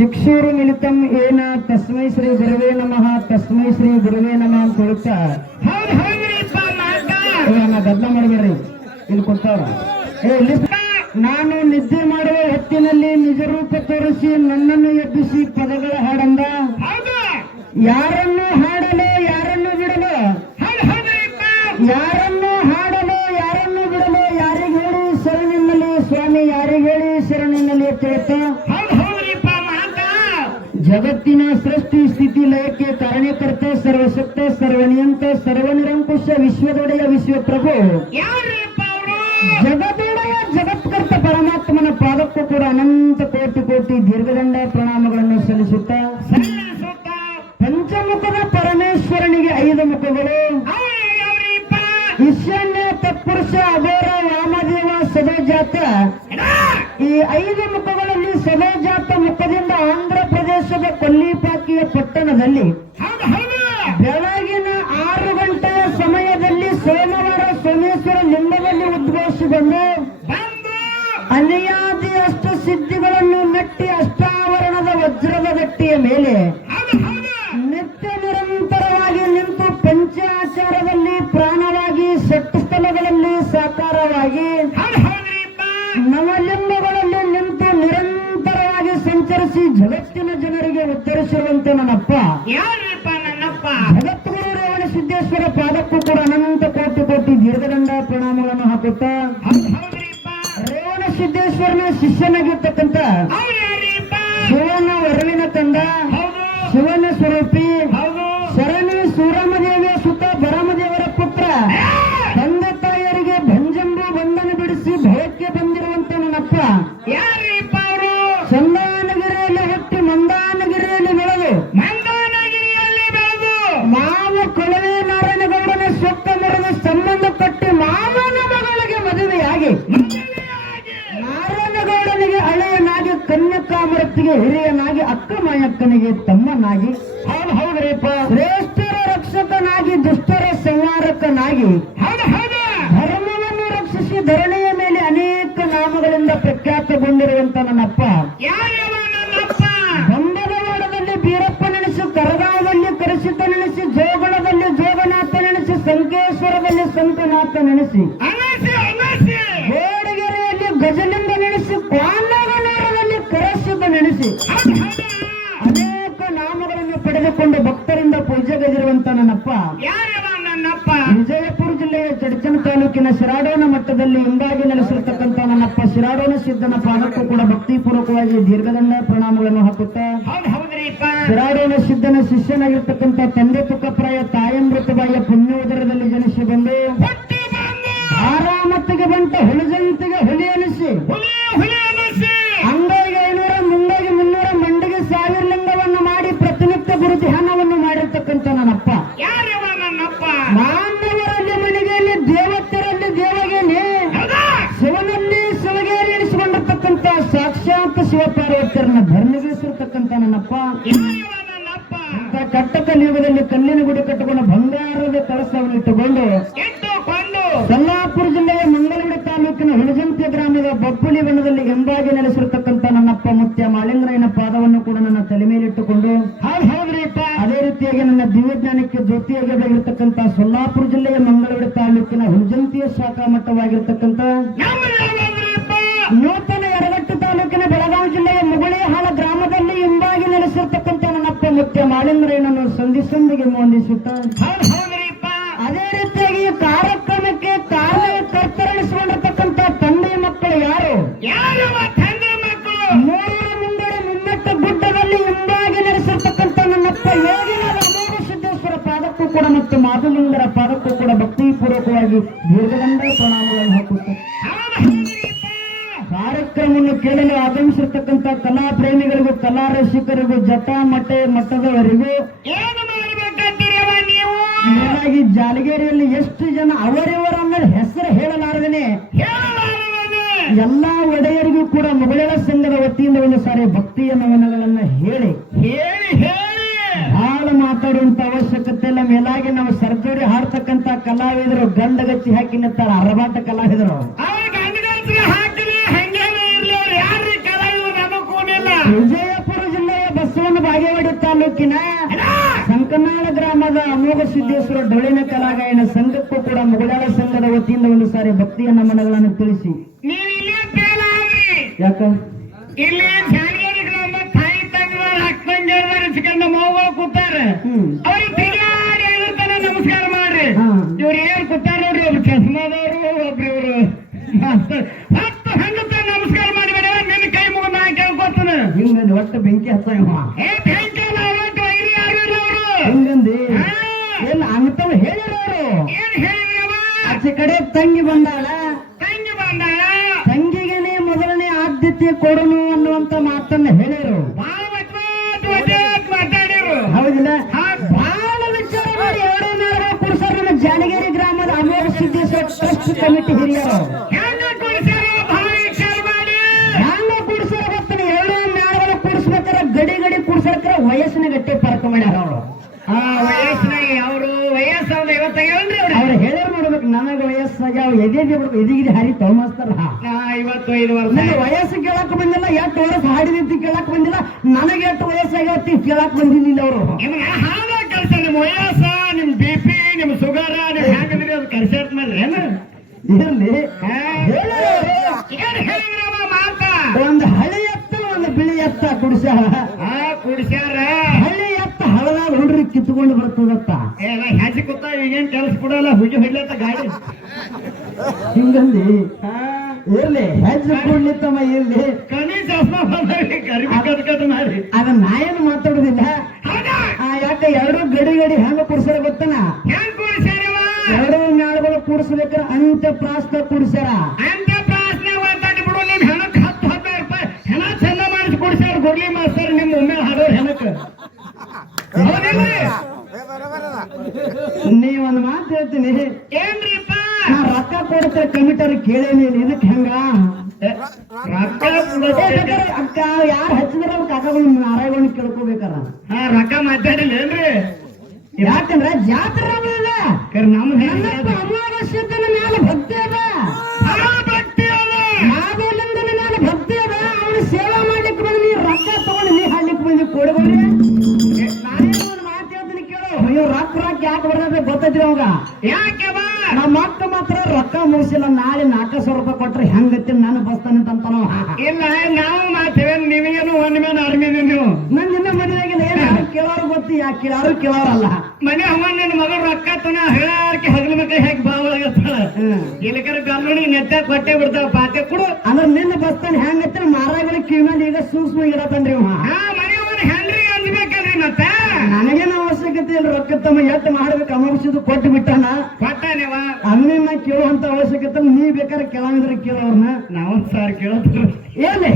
ಶಿಕ್ಷೂರು ಮಿಲಿತಂ ಏನ? ತಸ್ಮೈ ಶ್ರೀ ಗುರುವೇ ನಮಃ. ತಸ್ಮೈ ಶ್ರೀ ಗುರುವೇ ನಮಃ ಅಂತ ಹೇಳ್ತಾ ಬದಲ ಮಾಡಬೇಡ್ರಿ. ಇಲ್ಲಿ ಕೊಡ್ತಾರ ನಾನು ನಿದ್ದೆ ಮಾಡುವ ಹೊತ್ತಿನಲ್ಲಿ ನಿಜ ರೂಪ ತೋರಿಸಿ ನನ್ನನ್ನು ಎಬ್ಬಿಸಿ ಪದಗಳ ಹಾಡಂದ? ಯಾರನ್ನು ಹಾಡಲು ಯಾರನ್ನು ಬಿಡಲು? ಯಾರನ್ನು ಜಗತ್ತಿನ ಸೃಷ್ಟಿ ಸ್ಥಿತಿ ಲಯಕ್ಕೆ ಕಾರಣಕರ್ತ ಸರ್ವಶಕ್ತ ಸರ್ವನಿಯಂತ ಸರ್ವನಿರಂಕುಶ ವಿಶ್ವದೊಡೆಯ ವಿಶ್ವಪ್ರಭು. ಜಗದೊಡೆಯ ಜಗತ್ಕರ್ತ ಪರಮಾತ್ಮನ ಪಾದಕ್ಕೂ ಕೂಡ ಅನಂತ ಕೋಟಿ ಕೋಟಿ ದೀರ್ಘದಂಡ ಪ್ರಣಾಮಗಳನ್ನು ಸಲ್ಲಿಸುತ್ತಾ ಪಂಚಮುಖದ ಪರಮೇಶ್ವರನಿಗೆ ಐದು ಮುಖಗಳು. ಈಶಾನ್ಯ ತತ್ಪುರುಷ ಅಘೋರ ವಾಮದೇವ ಸದೋಜಾತ. ಈ ಐದು ಮುಖಗಳಲ್ಲಿ ಕೊಲ್ಲಿಪಾಕಿಯ ಪಟ್ಟಣದಲ್ಲಿ ಶಿಷ್ಯನಾಗಿರ್ತಕ್ಕಂಥ ಶಿವನ ವರವಿನ ತಂದ ಶಿವನ ಸ್ವರೂಪಿ ಶರಣಿ ಸೂರಮದೇವಿಯ ಮಾಯಕ್ಕನಿಗೆ ತಮ್ಮನಾಗಿ ಹೌದು ಹೌದ್ರಿಪ್ಪ ಶ್ರೇಷ್ಠರ ರಕ್ಷಕನಾಗಿ ದುಷ್ಟರ ಸಂಹಾರಕನಾಗಿ ಹೌದು ಹೌದು. ಧರ್ಮವನ್ನು ರಕ್ಷಿಸಿ ಧರಣಿಯ ಮೇಲೆ ಅನೇಕ ನಾಮಗಳಿಂದ ಪ್ರಖ್ಯಾತಗೊಂಡಿರುವಂತ ಶಿರಾಡೋನ ಮಟ್ಟದಲ್ಲಿ ಹಿಂಗಾಗಿ ನೆಲೆಸಿರ್ತಕ್ಕಂಥ ನನ್ನಪ್ಪ ಶಿರಾಡೋನ ಸಿದ್ದನ ಪಾದಕ್ಕೂ ಕೂಡ ಭಕ್ತಿಪೂರ್ವಕವಾಗಿ ದೀರ್ಘದಂಡ ಪ್ರಣಾಮಗಳನ್ನು ಹಾಕುತ್ತಾ ಶಿರಾಡೋನ ಸಿದ್ದನ ಶಿಷ್ಯನಾಗಿರ್ತಕ್ಕಂಥ ತಂದೆ ತಾಲೂಕಿನ ಗ್ರಾಮದ ಬಬ್ಬುಳಿ ವನದಲ್ಲಿ ಎಂಬಾಗಿ ನೆಲೆಸಿರ್ತಕ್ಕಂಥ ನನ್ನಪ್ಪ ಮುತ್ಯ ಮಾಳಿಂಗರಾಯನ ಪಾದವನ್ನು ಕೂಡ ನನ್ನ ತಲೆ ಮೇಲಿಟ್ಟುಕೊಂಡು ಅದೇ ರೀತಿಯಾಗಿ ನನ್ನ ದಿವ್ಯಜ್ಞಾನಕ್ಕೆ ಜ್ಯೋತಿಯಾಗಿ ಬೆಳೆದಿರ್ತಕ್ಕಂಥ ಸೊಲ್ಲಾಪುರ ಜಿಲ್ಲೆಯ ಮಂಗಳೂರು ತಾಲೂಕಿನ ಹುಣಜಂತಿಯ ಶಾಖಾ ಮಟ್ಟವಾಗಿರ್ತಕ್ಕಂಥ ನೂತನ ಯರಗಟ್ಟು ತಾಲೂಕಿನ ಬೆಳಗಾವಿ ಜಿಲ್ಲೆಯ ಮುಗುಳೇಹಾಳ ಗ್ರಾಮದಲ್ಲಿ ಎಂಬಾಗಿ ನೆಲೆಸಿರ್ತಕ್ಕಂಥ ನನ್ನಪ್ಪ ಮುತ್ಯ ಮಾಳಿಂಗರೇನನ್ನು ಸಂಧಿ ಸಂಧಿಗೆ ಭಕ್ತಿಪೂರ್ವಕವಾಗಿ ದೀರ್ಘದಂಡ ಪ್ರಣಾಮಗಳನ್ನು ಹಾಕುತ್ತಾರೆ ಹೌದು ಕಾರ್ಯಕ್ರಮವನ್ನು ಕೇಳಲು ಆಗಮಿಸಿರ್ತಕ್ಕಂಥ ಕಲಾ ಪ್ರೇಮಿಗಳಿಗೂ ಕಲಾ ರಸಿಕರಿಗೂ ಜಟ ಮಟ್ಟೆ ಮಟ್ಟದವರಿಗೂ ಮೇಲಾಗಿ ಜಾಲಗೇರಿಯಲ್ಲಿ ಎಷ್ಟು ಜನ ಅವರಿವರ ಹೆಸರು ಹೇಳಲಾರದೇನೆ ಎಲ್ಲಾ ಒಡೆಯರಿಗೂ ಕೂಡ ಮೊಬೈಲ ಸಂಘದ ವತಿಯಿಂದ ಒಂದು ಸಾರಿ ಭಕ್ತಿಯ ಕಲಾವಿದರು ಗಂಡಗಚ್ಚಿ ಹಾಕಿ ನಿಂತಾರ ಅರಬಾಟ ಕಲಾವಿದರು. ವಿಜಯಪುರ ಜಿಲ್ಲೆಯ ಬಸವನ ಬಾಗೇವಾಡಿ ತಾಲೂಕಿನ ಸಂಕನಾಳ ಗ್ರಾಮದ ಅಮೋಘ ಸಿದ್ದೇಶ್ವರ ಡೊಳಿನ ಕಲಾಗಾಯನ ಸಂಘಕ್ಕೂ ಕೂಡ ಮುಗಳಾಳ ಸಂಘದ ವತಿಯಿಂದ ಒಂದು ಸಾರಿ ಭಕ್ತಿಯ ನಮನಗಳನ್ನು ತಿಳಿಸಿ. ಯಾಕ? ಇಲ್ಲಿ ಕೂತಾರ. ಹತ್ತು ಹಂಗತ್ತ ನಮಸ್ಕಾರ ಮಾಡಿ ಬೇಡ ನಿನ್ನ ಕೈ ಮುಗಿದ ನಾ ಕೇಳ್ಕೊತಾನ ಹಿಂಗಂದು ಒಟ್ಟು ಬೆಂಕಿ ಹಚ್ಚ ಇಲ್ಲ ಹಿಂಗಂದಿ. ಏನ್ ಅಂತವ್ ಹೇಳಿರೋರು. ಆಚೆ ಕಡೆ ತಂಗಿ ಬಂದಾಳ. ತಂಗಿ ಬಂದಾಳ? ತಂಗಿಗೆನೆ ಮೊದಲನೇ ಆದ್ಯತೆ ಕೊಡನು ಅನ್ನುವಂತ ಮಾತನ್ನ ಹೇಳಿರು. ಹೌದಿಲ್ಲ. ಬಹಳ ವಿಚಾರ ಮಾಡಿ ಎರಡನೇ ಕುರ್ಸರ್ ನಮ್ಮ ಜಾನಗಿರಿ ಗ್ರಾಮದ ಅಮೋಘ ಸಿದ್ದೇಶ್ವರ ಟ್ರಸ್ಟ್ ಕಮಿಟಿ ಹಿರಿಯರು. ಮಾಡ್ಯಾರ ಅವರು ಆ ವಯಸ್ಸಿನಾಗ ಅವರು ವಯಸ್ಸು ಅವ್ರ ಐವತ್ತಾಗ್ಯಾವಲ್ರಿ ಅವ್ರು? ಅವ್ರು ನನಗ ವಯಸ್ಸಾಗ್ಯಾವ ಎದೆಗೆ ಬಿಡ್ಬೇಕು ಎದಿಗಿರಿ ಹರಿ ತಗೊಂಬಸ್ತಾರ ನಾ ಐವತ್ತೈದು ವರ್ಷ ನನ್ನ ವಯಸ್ಸು ಕೇಳಕ್ ಬಂದಿಲ್ಲ ಎಷ್ಟು ವರ್ಷ ಹಾಡಿದಂತ ಕೇಳಕ್ ಬಂದಿಲ್ಲ ನನಗೆ ಎಷ್ಟು ವಯಸ್ಸಾಗತ್ತಿ ಕೇಳಕ್ ಬಂದಿಲ್ಲ ಅವರು. ಹಾಗ ಕೆಲಸ ನಿಮ್ ವಯಸ್ಸ ನಿಮ್ಮ ಬಿ ಪಿ ನಿಮ್ ಸುಗರ ನಿಮ್ ಹ್ಯಾಂಗದ್ರಿ ಅದು ಕೆಲಸ ಮಾಡ್ರಿ ಏನು? ಇರ್ಲಿ. ಅವ್ರು. ಏನ್ ಹೇಳಿದ್ರವ ಮಾತ? ಒಂದು ಹಳಿ ಎತ್ತ ಒಂದು ಬಿಳಿ ಎತ್ತ ಕುಡಿಸ್ಯಾರ. ಹಳ್ಳಿ ಹಳದಾಗ ಹುಡ್ರಿ ಕಿತ್ಕೊಂಡು ಬರ್ತದತ್ತ ಎಲ್ಲ ಹ್ಯಾಚಿ ಕೂತ ಈಗೇನ್ ಕೆಲಸ ಕೊಡಲ್ಲ ಹುಗಿ ಹೊಡ್ಲತ್ತ ಗಾಡಿ ಹಿಂಗಂದಿ? ಇರ್ಲಿ ಹೆಜ್ಜೆ ಕೊಡ್ಲಿತ್ತಮ್ಮ ಇರ್ಲಿ. ಕನಿ ಚಸ್ಮಾ ಬಂದ್ರಿ ಕರಿಬಿ ಕಟ್ ಕಟ್ ಮಾಡಿ ಅದ ನಾ ಏನು ಮಾತಾಡುದಿಲ್ಲ ಹೌದಾ ಆ ಯಾಕ ಎರಡು ಗಡಿ ಗಡಿ ಹೆಂಗ ಕುಡ್ಸಾರ ಗೊತ್ತನ ಹೆಂಗ್ ಕುಡಿಸ್ಯಾರವ ಎರಡು ಮ್ಯಾಳ್ಗಳು ಕೂಡಿಸ್ಬೇಕಾರ ಅಂತ್ಯ ಪ್ರಾಸ್ತ ಕುಡಿಸ್ಯಾರ ಅಂತ ಪ್ರಾಸ್ನೆ ಮಾತಾಡಿ ಬಿಡು ನಿಮ್ ಹೆಣಕ್ ಹತ್ತು ಹದಿನೈದು ರೂಪಾಯಿ ಹೆಣ ಚಂದ ಮಾಡಿಸಿ ಕೊಡ್ಸ್ಯಾರ ಕೊಡ್ಲಿ ಮಾಸ್ತರ್ ನಿಮ್ ಒಮ್ಮೆ ಹಾಡೋ ಹೆಣಕ್ ಹೌದಿಲ್ರಿ ನೀ ಒಂದ್ ಮಾತು ಹೇಳ್ತೀನಿ ಏನ್ರಿಪ್ಪ ನಾ ರೊಕ್ಕ ಕೊಡ್ತೇವೆ ಕಮಿಟರ್ ಕೇಳೇನಿ ಇದಕ್ ಹೆಂಗ ಏ, ರೊಕ್ಕ ಏ, ಕೊಡೋದು ಬೇಕಾದ್ರೆ ಅಕ್ಕ ಯಾರು ಹಚ್ಚಿದ್ರ ಅವ್ರ ಕಾಕಗಳು ನಾರಾಯಣ ಕೇಳ್ಕೋಬೇಕಾರ ಹಾ ರೊಕ್ಕ ಮಾತಾಡಿಲ್ಲ ಏನ್ರಿ ಯಾಕಂದ್ರ ಜಾತ್ರೆ ಇಲ್ಲ ಕರೆ ನಮ್ಮ ನನ್ನಪ್ಪ ಸಿದ್ದನ ಮ್ಯಾಲ ಭಕ್ತಿ ಅದ ಭಕ್ತಿ ಅದ. ಮ್ಯಾಲ ಭಕ್ತಿ ಅದ. ಅವನ ಸೇವಾ ಮಾಡ್ಲಿಕ್ಕೆ ಬಂದು ನೀ ರೊಕ್ಕ ತಗೊಂಡು ನೀ ಹಾಡ್ಲಿಕ್ಕೆ ಬಂದಿ ಕೊಡಬೇಡಿ ನಾನೇನು ಒಂದು ಮಾತು ಹೇಳ್ತೀನಿ ಕೇಳು. ಅಯ್ಯೋ ರೊಕ್ಕ ರೊಕ್ಕ ಯಾಕೆ ಬರ್ತದೆ ಗೊತ್ತೈತ್ರಿ ಅವಾಗ? ಯಾಕೆ ನಮ್ಮ ಅಕ್ಕ ಮಾತ್ರ ರೊಕ್ಕ ಮುಗಿಸಿಲ್ಲ ನಾಳೆ ನಾಲ್ಕು ಸಾವಿರ ರೂಪಾಯಿ ಕೊಟ್ರೆ ಹೆಂಗತ್ತಿ ನಾನು ಬಸ್ತಾನೆ ಅಂತ ಇಲ್ಲ ನಾವು ಮಾತೇವೆ ನಿಮಗೇನು ಒಂದ್ ಮೇಲೆ ಅರ್ಮಿದೀನಿ ನೀವು ನನ್ನ ನಿನ್ನ ಮದುವೆಗಿಲ್ಲ ಏನು ಯಾರು ಕೇಳೋರು ಗೊತ್ತು ಯಾಕೆ ಕೇಳೋರು ಕೇಳೋರಲ್ಲ. ಮನೆ ಹವ ನಿನ್ನ ಮಗ ರೊಕ್ಕ ತನ ಹೇಳಾರ್ಕೆ ಹಗಲ ಮಕ್ಕ ಹೇಗೆ ಬಾವಳಾಗತ್ತಾಳ ಇಲ್ಲಿಕರ ಗಲ್ಲುಣಿ ನೆತ್ತ ಕೊಟ್ಟೆ ಬಿಡ್ತಾವ ಪಾತೆ ಕೊಡು. ಅಂದ್ರೆ ನಿನ್ನ ಬಸ್ತಾನೆ ಹೆಂಗತ್ತೆ ಮಾರಾಗಣ ಕಿವಿನಲ್ಲಿ ಈಗ ಸೂಕ್ಷ್ಮ ಇರತ್ತನ್ರಿ ಅವ ಹಾ ಮನೆ ಅವನ ಹೆಂಗ್ರಿ ಅಂದ್ಬೇಕಲ್ರಿ ಮತ್ತೆ? ನನಗೇನು ಅವಶ್ಯಕತೆ ಇಲ್ಲ ರೊಕ್ಕ ತಮ್ಮ ಎಟ್ಟು ಮಾಡ್ಬೇಕು ಅಮೌಷಿದು ಕೊಟ್ಟು ಬಿಟ್ಟಾನ. ಕೊಟ್ಟಾನೇವ ನೀವ ಅದನ್ನ ಕೇಳುವಂತ ಅವಶ್ಯಕತೆ. ನೀ ಬೇಕಾದ್ರೆ ಕೇಳಂಗಿದ್ರೆ ಕೇಳೋರ್ನ ನಾವು ಸಾರ್ ಕೇಳತ್ರು ಏನೇ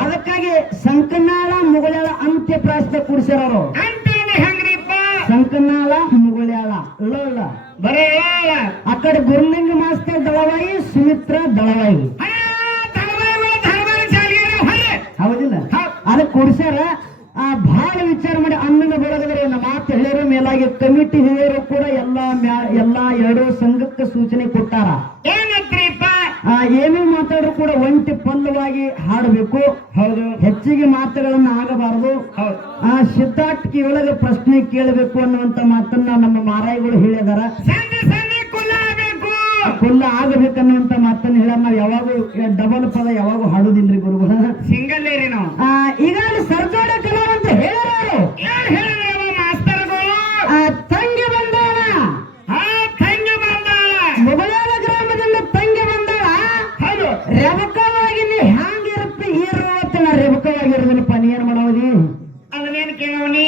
ಅದಕ್ಕಾಗಿ ಸಂಕನಾಳ ಮುಗಳಾಳ ಅಂತ್ಯ ಪ್ರಾಸ್ತ ಕೂಡಿಸ್ಯಾರ ಮೇಲಾಗಿ ಕಮಿಟಿ ಹಿರಿಯರು ಕೂಡ ಎಲ್ಲಾ ಎಲ್ಲಾ ಎರಡು ಸಂಘಕ್ಕೆ ಸೂಚನೆ ಕೊಟ್ಟಾರ. ಏನೇ ಮಾತಾಡ್ರು ಕೂಡ ಒಂಟಿ ಪಲ್ಲವಾಗಿ ಹಾಡಬೇಕು. ಹೌದು. ಹೆಚ್ಚಿಗೆ ಮಾತುಗಳನ್ನ ಆಗಬಾರದು. ಆ ಸಿದ್ಧಾರ್ಥಿ ಒಳಗೆ ಪ್ರಶ್ನೆ ಕೇಳಬೇಕು ಅನ್ನುವಂತ ಮಾತನ್ನ ನಮ್ಮ ಮಾರಾಯಿಗಳು ಹೇಳಿದಾರ. ಕುಲ್ಲ ಆಗಬೇಕನ್ನುವಂತ ಮಾತನ್ನ ಹೇಳ ನಾವು ಯಾವಾಗೂ ಡಬಲ್ ಪದ ಯಾವಾಗೂ ಹಾಡುದಿಲ್ರಿ ಗುರುಗಳ. ಸಿಂಗಲ್ ಏರಿ ನಾವು ಆ ರೆಬಕವಾಗಿ ನೀ ಹ್ಯಾಂಗಿರುತ್ತೆ ಇರುವತ್ತ ನಾ ರೆಬಕವಾಗಿರೋದಿಲ್ಲಪ್ಪ ಪನಿ ಏನ್ ಮಾಡೋದಿ? ಅದನ್ನೇನ್ ಕೇಳವನಿ?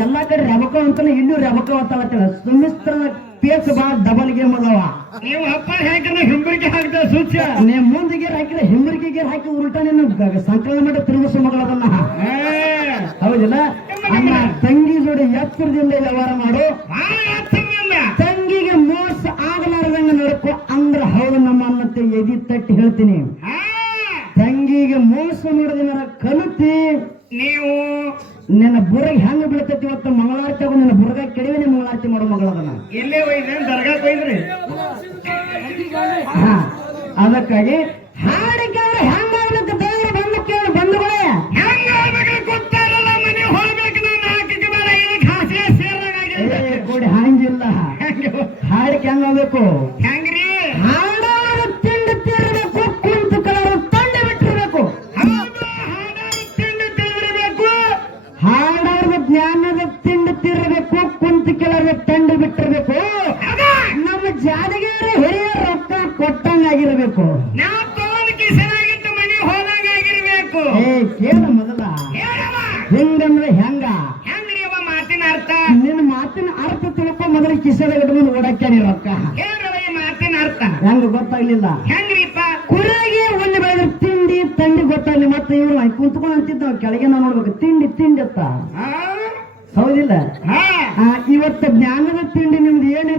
ಎಲ್ಲ ಕಡೆ ರಬಕ ಅಂತಲ್ಲ ಇನ್ನೂ ರಬಕ ಅಂತಾಳ ಸುಮಿತ್ರ ಪೇಸ್ ಬಾಳ ಡಬಲ್ ಗೇಮ್ ಅದಾವ ನೀವು ಅಪ್ಪ ಹಾಕಿದ್ರೆ ಹಿಂಬರಿಕೆ ಹಾಕಿದ ಸೂಚ್ಯ. ನೀವು ಮುಂದೆ ಗೇರ್ ಹಾಕಿದ್ರೆ ಹಾಕಿ ಉಲ್ಟಾ ನಿನ್ನ ಸಂಕಲನ ಮಾಡಿ ತಿರುಗಿಸು ಮಗಳದನ್ನ ಹೌದಿಲ್ಲ? ನಮ್ಮ ತಂಗಿ ಜೋಡಿ ಎತ್ತರದಿಂದ ವ್ಯವಹಾರ ಮಾಡು. ತಂಗಿಗೆ ಮೋಸ ಆಗಲಾರ್ದಂಗ ನಡ್ಕೊ. ಅಂದ್ರೆ ಹೌದು ನಮ್ಮ ಅನ್ನತ್ತೆ ಎದಿ ತಟ್ಟಿ ಹೇಳ್ತೀನಿ.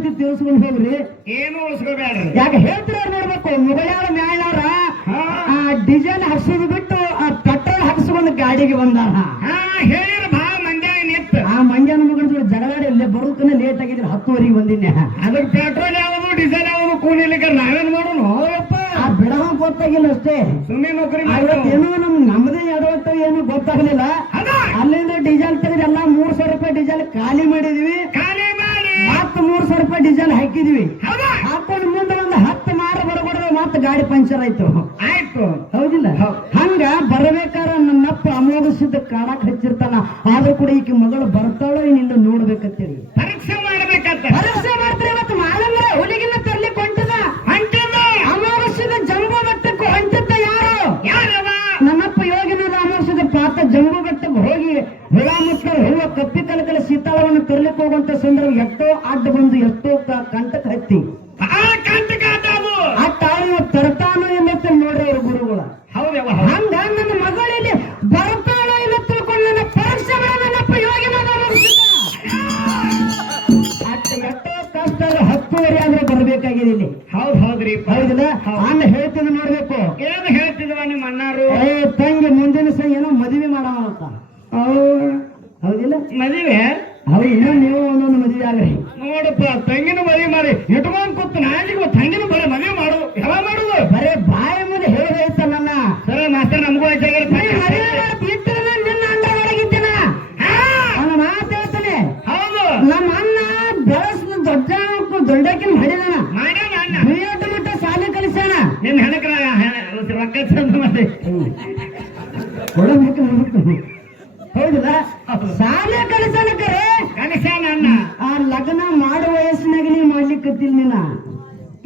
ಸಂಗತಿ ತಿಳಿಸ್ಕೊಂಡು ಹೋಗ್ರಿ. ಏನು ಉಳಿಸ್ಕೋಬೇಡ್ರಿ. ಯಾಕೆ ಹೇಳ್ತೀರ ನೋಡ್ಬೇಕು ಮೊಬೈಲ್ ಮ್ಯಾಲಾರ ಆ ಡಿಸೈನ್ ಹರ್ಸೋದು ಬಿಟ್ಟು ಆ ಪೆಟ್ರೋಲ್ ಹಾಕಿಸ್ಕೊಂಡು ಗಾಡಿಗೆ ಬಂದಾರ. ಹೇಳಿರ ಬಾ ಮಂಡ್ಯ ನಿತ್ತು ಆ ಮಂಡ್ಯ ಮಗನ ಜೊತೆ ಜಗಳಾಡಿ ಅಲ್ಲೇ ಬರೋದನ್ನ ಲೇಟ್ ಆಗಿದ್ರೆ ಹತ್ತುವರೆಗೆ ಬಂದಿನ್ನ ಅದಕ್ಕೆ ಪೆಟ್ರೋಲ್ ಯಾವುದು ಡಿಸೈನ್ ಯಾವುದು ಕೂಲಿಲಿಕ್ಕೆ ನಾವೇನ್ ಮಾಡೋಣ ಆ ಬಿಡ ಗೊತ್ತಾಗಿಲ್ಲ ಅಷ್ಟೇ. ಸುಮ್ಮನೆ ನೌಕರಿ ಏನೋ ನಮ್ ನಮ್ಮದೇ ಯಾವ್ದು ಏನು ಗೊತ್ತಾಗ್ಲಿಲ್ಲ. ಅಲ್ಲಿಂದ ಡೀಸೆಲ್ ತೆಗೆದು ಎಲ್ಲಾ ಮೂರ್ ಸಾವಿರ ರೂಪಾಯಿ ಡೀಸೆಲ್ ಖಾಲಿ ಮಾಡಿದೀವಿ. ರೂಪಾಯಿ ಡೀಸೆಲ್ ಹಾಕಿದ್ವಿ. ಹಾಕೊಂಡು ಮುಂದೆ ಒಂದು ಹತ್ತು ಮಾರ ಬರಬಾರ್ದು ಮತ್ತೆ ಗಾಡಿ ಪಂಚರ್ ಆಯ್ತು. ಆಯ್ತು. ಹೌದಿಲ್ಲ? ಹಂಗ ಬರ್ಬೇಕಾರ ನನ್ನಪ್ಪ ಅಮೋಘ ಸಿದ್ಧ ಕಾಣಕ್ ಹಚ್ಚಿರ್ತಾನ. ಆದ್ರೂ ಕೂಡ ಈಕೆ ಮಗಳು ಬರ್ತಾ ಹತ್ತುವರೆ ಆದ್ರೆ ಬರಬೇಕಾಗಿದೆ ಇಲ್ಲಿ. ಹೌದ್ ಹೌದ್ರಿ ಹೌದಿಲ್ಲ? ಅಣ್ಣ ಹೇಳ್ತಿದ್ ನೋಡ್ಬೇಕು. ಏನ್ ಹೇಳ್ತಿದ್ವ ನಿಮ್ಮ ಅಣ್ಣಾರು? ತಂಗಿ ಮುಂದಿನ ಸಹ ಏನೋ ಮದುವೆ ಮಾಡವ ಅಂತ. ಹೌದಿಲ್ಲ? ಮದುವೆ? ಅವ ಇನ್ನೂ ನೀವು ಒಂದೊಂದು ಮದುವೆ ಆಗ್ರಿ. ನೋಡಪ್ಪ ತಂಗಿನ ಮದುವೆ ಮಾಡಿ. ಇಟ್ಕೊಂಡ್ ನಾ ನಾಜಿಗೆ ತಂಗಿನ ಬರೀ ಮದುವೆ ಮಾಡು. ಎಲ್ಲ ಮಾಡುದು? ಬರೇ ಹೌದಿಲ್ಲ? ಶಾಲೆ ಕಲಿಸ್ಯಾನ ಕರೆ ಕನಸಾನ ಅಣ್ಣ ಆ ಲಗ್ನ ಮಾಡೋ ವಯಸ್ಸಿನಾಗ ನೀವು ಮಾಡ್ಲಿಕ್ಕತ್ತಿಲ್ ನೀನ.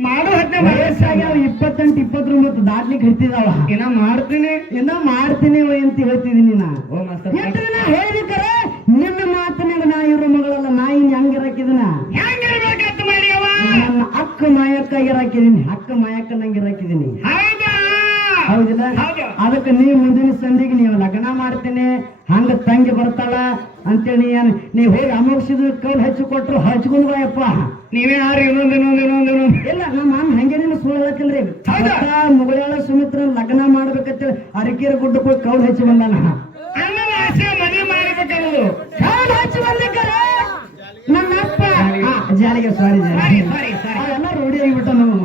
ಮಾಡು ಹತ್ತನೇ ವಯಸ್ಸಾಗ್ಯಾವ ಇಪ್ಪತ್ತೆಂಟು ಇಪ್ಪತ್ತೊಂಬತ್ತು ದಾಟ್ಲಿಕ್ಕೆ ಹಿಡ್ತಿದಾವ ಏನ ಮಾಡ್ತೀನಿ. ಏನ ಮಾಡ್ತೀನಿ ವೈ ಅಂತ ಹೇಳ್ತಿದ್ದೀನಿ ನಾ ಓ ಮಾಸ್ತರ್ ಎಷ್ಟು ದಿನ ಹೇಳಿದರೆ ನಿನ್ನ ಮಾತಿನಾಗ ನಾ ಇರೋ ಮಗಳಲ್ಲ ನಾ ಇನ್ ಹೆಂಗ್ ಇರಾಕಿದನ ಹೆಂಗಿರ್ಬೇಕಂತ ಮಾಡಿಯವ ನನ್ನ ಅಕ್ಕ ಮಾಯಕ್ಕ ಇರಾಕಿದೀನಿ ಅಕ್ಕ ಮಾಯಕ್ಕ ನಂಗೆ ಇರಾಕಿದೀನಿ ಹೌದಾ ಹೌದಿಲ್ಲ ಹೌದು. ಅದಕ್ಕೆ ನೀ ಮುಂದಿನ ಸಂಧಿಗೆ ನೀವು ಲಗ್ನ ಮಾಡ್ತೀನಿ ಹಂಗ ತಂಗಿ ಬರ್ತಾಳ ಅಂತೇಳಿ ನೀ ಏನು ನೀವು ಹೋಗಿ ಅಮೋಕ್ಷಿದ ಕೌಲ್ ಹಚ್ಚಿ ಕೊಟ್ಟರು ಹಚ್ಕೊಂಡು ಬಾಯಪ್ಪ ನೀವೇ ಯಾರು? ಇನ್ನೊಂದು ಇನ್ನೊಂದು ಇನ್ನೊಂದು ಇನ್ನೊಂದು. ಇಲ್ಲ ನಮ್ಮ ಮಾಮ ಹಂಗೇನಿಲ್ಲ ಸುಳ್ಳು ಹೇಳಕ್ಕಿಲ್ರಿ ಹೌದಾ? ಮುಗಳಾಳ ಸುಮಿತ್ರ ಲಗ್ನ ಮಾಡ್ಬೇಕಂತೇಳಿ ಅರಕೇರಿ ಗುಡ್ಡಕ್ಕೆ ಹೋಗಿ ಕೌಲ್ ಹಚ್ಚಿ ಬಂದಾನ. ಅಣ್ಣನ ಆಸೆ ಮನೆ ಮಾಡಬೇಕನ್ನೋದು. ಕೌಲ್ ಹಚ್ಚಿ ಬಂದಿದ್ದಾರೆ? ನನ್ನ ಜಾಲಿಗೆ. ಸಾರಿ ಜಾಲಿ ಸಾರಿ. ಸಾರಿ ಎಲ್ಲ ರೂಢಿ ಆಗಿಬಿಟ್ಟ ನಾವು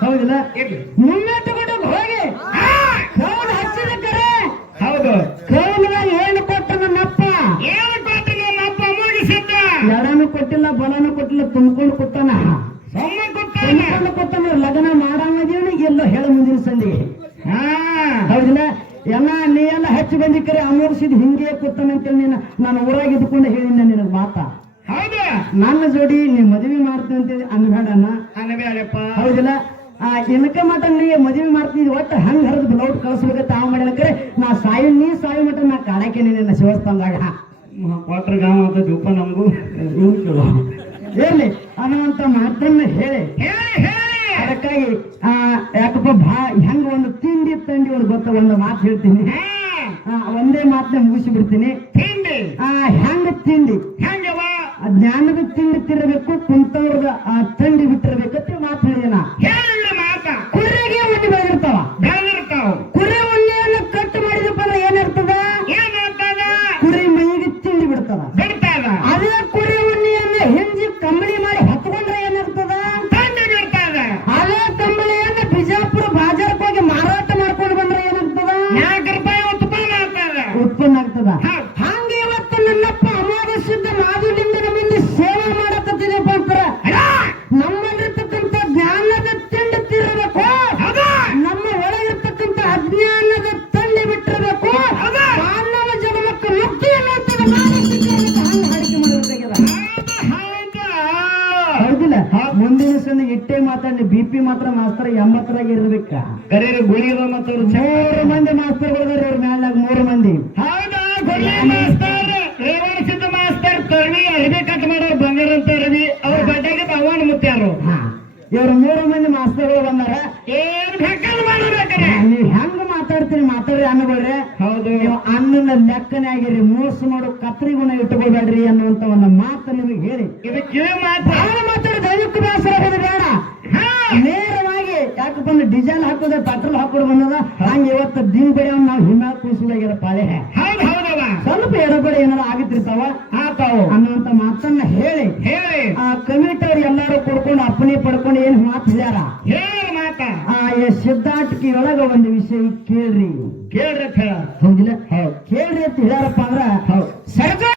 ಹೌದಿಲ್ಲ? ಇರ್ಲಿ. ತುಂಬಿಕೊಂಡು ಕೊಟ್ಟನ ತುಂಬಿಕೊಂಡು ಕೊಟ್ಟನ ಲಗ್ನ ಮಾಡಿ ಎಲ್ಲೋ ಹೇಳ ಮುಂದಿನ ಸಂದಿಗೆ ಹಾ. ಹೌದಿಲ್ಲ? ಎಲ್ಲ ನೀ ಎಲ್ಲ ಹೆಚ್ಚು ಬಂದಿಕ್ಕರೆ ಅಮೋರ್ಸಿದ್ ಹಿಂಗೆ ಕೊಟ್ಟನಂತೇಳಿ ನೀನು ನಾನು ಊರಾಗ ಇದ್ಕೊಂಡು ಹೇಳಿನ ನಿನಗೆ ಮಾತ. ಹೌದು. ನನ್ನ ಜೋಡಿ ನೀ ಮದುವೆ ಮಾಡ್ತೀನಿ ಅಂತೇಳಿ ಅನ್ಬೇಡಣ್ಣ ಅನ್ಬೇಡಪ್ಪ. ಹೌದಿಲ್ಲ? ಆ ಇನ್ಕ ಮಟ ನೀ ಮದುವೆ ಮಾಡ್ತೀನಿ ಒಟ್ಟು ಹಂಗ ಹರಿದು ಬ್ಲೌಟ್ ಕಳಿಸ್ಬೇಕಂತ ಆ ಮಾಡಿನಕರೆ ನಾ ಸಾಯಿ ನೀ ಸಾಯಿ ಮಟ ನಾ ಕಾಡಕ್ಕೆ ನಿನ್ನ ಶಿವಸ್ಥಾನದಾಗ. ಕೋಟ್ರ ಗ್ರಾಮ ಅಂತ ದೂಪ ನಮಗೂ. ಇವ್ನು ಕೇಳು. ಹೇಳಿ ಅನ್ನುವಂತ ಮಾತನ್ನ ಹೇಳಿ. ಹೇಳಿ ಹೇಳಿ. ಅದಕ್ಕಾಗಿ ಆ ಯಾಕಪ್ಪ ಭಾ ಹೆಂಗ ಒಂದು ತಿಂಡಿ ತಂಡಿ ಒಂದು ಗೊತ್ತ ಒಂದು ಮಾತು ಹೇಳ್ತೀನಿ. ಆ, ಒಂದೇ ಮಾತನ್ನ ಮುಗಿಸಿ ಬಿಡ್ತೀನಿ. ತಿಂಡಿ. ಆ ಹೆಂಗ ತಿಂಡಿ? ಹೆಂಗವ ಜ್ಞಾನದ ತಿಂಡಿ ತಿರಬೇಕು ಕುಂತವ್ರದ ಆ ತಂಡಿ ಬಿಟ್ಟಿರ್ಬೇಕಂತ ಮಾತು ಹೇಳಿನ ಕರೀರಿ ಗುಳಿಗೆ ಮತ್ತು ಮೂರು ಮಂದಿ ಮಾಸ್ತರ್ಗಳು ಅವ್ರ ಮ್ಯಾಲಾಗ ಮೂರು ಮಂದಿ. ಹೌದಾ? ಮಾಸ್ತರ್. ರೇವಣ ಸಿದ್ಧ ಮಾಸ್ತರ್ ಅರಿವಿ ಕಟ್ ಮಾಡೋರು ಬಂಗಾರ ಅಂತ ಅರಿವಿ. ಅವ್ರ ಬಡ್ಡೆಗೆ ಭಗವಾನ್ ಮುತ್ಯಾರು. ಹಾ. ಇವ್ರ ಮೂರು ಮಂದಿ ಮಾಸ್ತರ್ಗಳು ಬಂದಾರ. ಏನ್ ಮಾಡಬೇಕ್ರೆ? ನೀವ್ ಹೆಂಗ್ ಮಾತಾಡ್ತೀರಿ ಮಾತಾಡ್ರಿ ಅನ್ನಬೇಡ್ರಿ ಹೌದು. ನೀವು ಅನ್ನನ ಲೆಕ್ಕನೇ ಆಗಿರಿ ಮೋಸ ಮಾಡೋ ಕತ್ರಿ ಗುಣ ಇಟ್ಟುಕೊಳ್ಬೇಡ್ರಿ ಅನ್ನುವಂತ ಒಂದು ಮಾತು ನಿಮಗೆ ಹೇಳಿ. ಇದಕ್ಕೆ ಮಾತು? ಮಾತಾಡಿ ದೈವಿಕ ಬೇಡ. ಹಾ. ಅಂದ್ರೆ ಡೀಸೆಲ್ ಹಾಕೋದ್ರೆ ಪೆಟ್ರೋಲ್ ಹಾಕೊಂಡು ಬಂದದ ಹಂಗ ಇವತ್ತು ದಿನ ಬೆಳೆಯವ್ ನಾವು ಹಿಮ ಕೂಸುಲಾಗ್ಯದ ಪಾಳೆ. ಸ್ವಲ್ಪ ಎಡಗಡೆ ಏನಾರ ಆಗಿರ್ತಾವ ಆತಾವು ಅನ್ನುವಂತ ಮಾತನ್ನ ಹೇಳಿ. ಹೇಳಿ. ಆ ಕಮಿಟಿ ಅವ್ರು ಎಲ್ಲಾರು ಕೊಡ್ಕೊಂಡು ಅಪ್ಪಣೆ ಪಡ್ಕೊಂಡು ಏನ್ ಮಾತು ಹೇಳ್ಯಾರ? ಹೇಳಿ ಮಾತ. ಆ ಎ ಸಿದ್ಧಾರ್ಥಿಗೆ ಒಳಗ ಒಂದು ವಿಷಯ ಕೇಳ್ರಿ. ಕೇಳ್ರಿ ಅಂತ ಹೇಳ. ಹೌದಿಲ್ಲ? ಹೌದ್ ಕೇಳ್ರಿ ಅಂತ ಹೇಳಾರಪ್ಪ ಅಂದ್ರ ಹೌದು. ಸರ್ಕಾರ